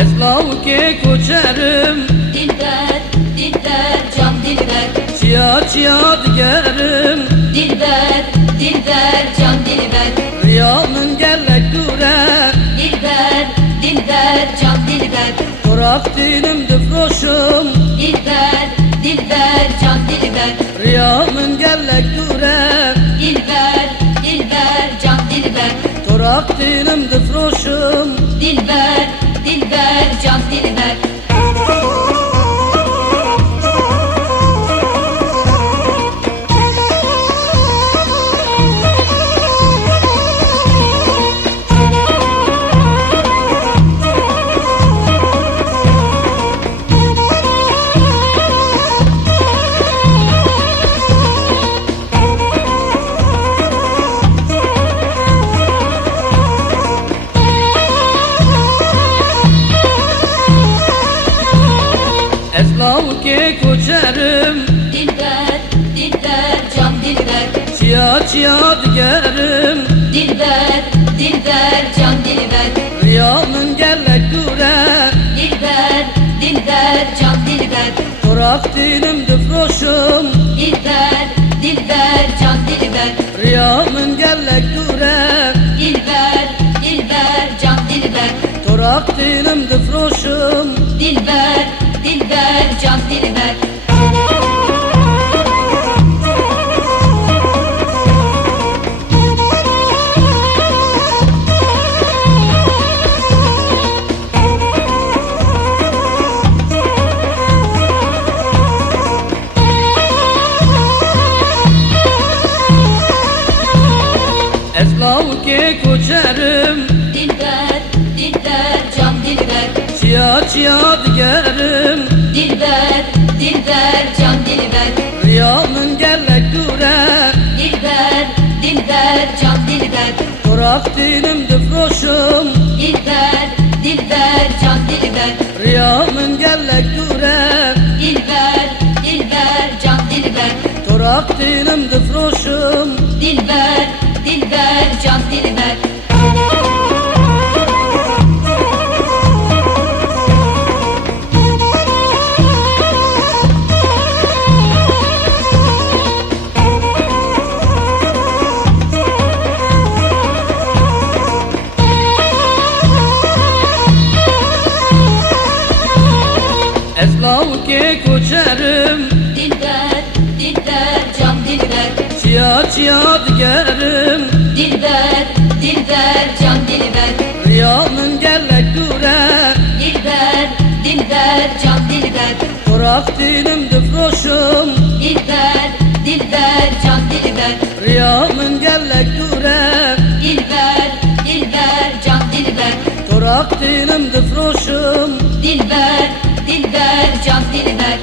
Ezlav ke koçerim, Dilber, dilber, can dilber. çiya çiya digerim. Dilber, dilber, can dilber. Rüyamın gellek dure, Dilber, dilber, can dilber. Torak dilim difroşum. Dilber, dilber, can dilber. Rüyamın gellek dure, Dilber, dilber, can dilber. Torak dilim difroşum. Dilber, dilber, can dilber. Ezlav ke koçerim, Dilber, dilber, can dilber. çiya çiya digerim. Dilber, dilber, can dilber. Rüyamın gellek dure, Dilber, dilber, can dilber. Torak dilim difroşum. Dilber, dilber, can dilber. Rüyamın gellek dure, Dilber, dilber, can dilber. Torak dilim difroşum. Dilber, dilber, can dilber. Ezlav ke koçerim, Dilber, dilber, can dilber. çiya çiya digerim. Dilber, dilber, can dilber. Rüyamın gellek dure, Dilber, dilber, can dilber. Torak dilim difroşum. Dilber, dilber, can dilber. Rüyamın gellek dure, Dilber, dilber, can dilber. Torak dilim difroşum. Dilber, dilber, can dilber. Ezlav ke koçerim, Dilber, dilber, can dilber. çiya çiya digerim. Dilber, dilber, can dilber. Rüyamın gellek dure, Dilber, dilber, can dilber. Torak dilim difroşum. Dilber, dilber, can dilber. Rüyamın gellek dure, Dilber, dilber, can dilber. Torak dilim difroşum. Dilber, dilber, can dilber.